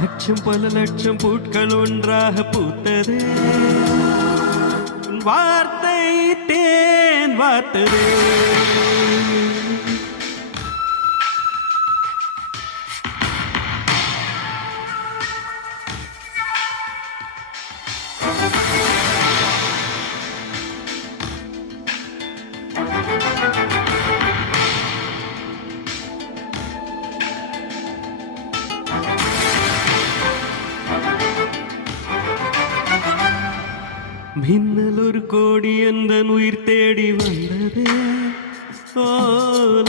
லட்சம் பல லட்சம் பூட்கள் ஒன்றாக பூத்ததே, வார்த்தை தேன் வார்த்ததே. மின்னல் ஒரு கோடி எந்த உயிர் தேடி வந்ததே, ஓ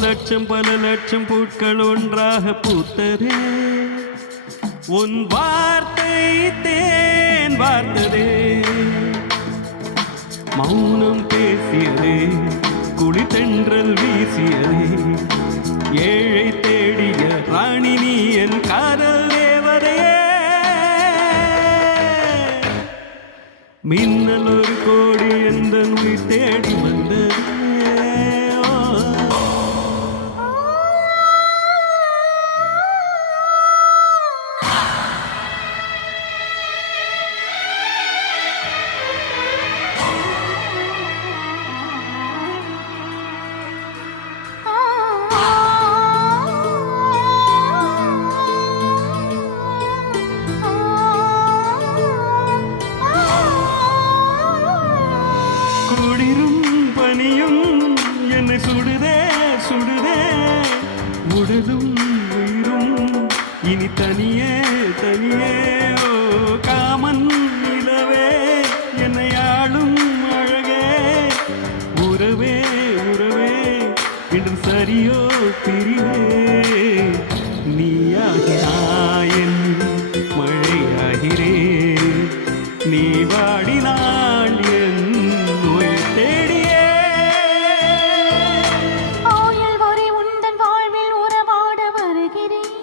லட்சம் பல லட்சம் பூட்கள் ஒன்றாக பூத்ததே, உன் வார்த்தை தேன் வார்த்ததே. மௌனம் பேசியதே, குளித்தென்றல் வீசியதே, ஏழை தேடிய ராணி நீ என் காதல் தேவதையே. மின்னல் ஒரு கோடி எந்த உயிர் தேடி வந்ததே. குளிரும் பனியும் என்னை சுடுதே சுடுதே, உடலும் உயிரும் இனி தனியே தனியே. ஓ காமன் நிலவே என்னை ஆளும் அழகே, உறவே உறவே இன்று சரியோ பிரிவே. நீயாகினாயன் மழையாகிறே, நீ வாடினாள் என் உயிர் தேடியே. ஆயுள் வரை உந்தன் வாழ்வில் உறவாட வருகிறேன்.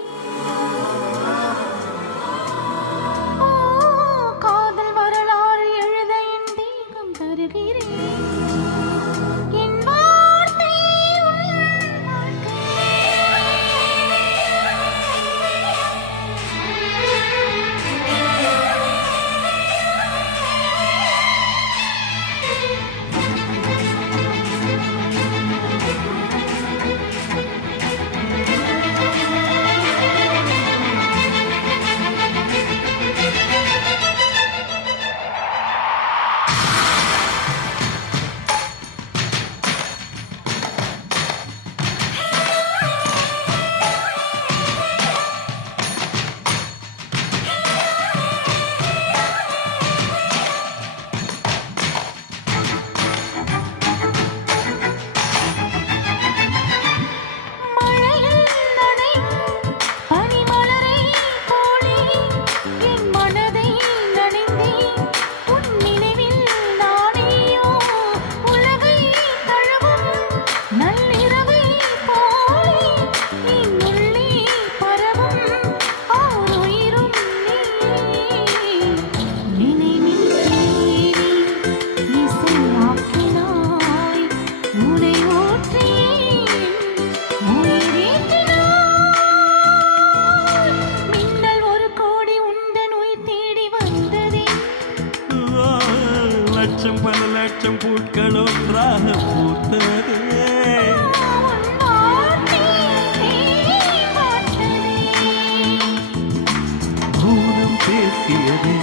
காதல் வரலாறு எழுத என் தேகம் தருகிறேன். என் வார்த்தை உன் வாழ்க்கை. லட்சம் பல லட்சம் பூட்கள் ஒன்றாக பூத்ததே, மௌனம் பேசியதே,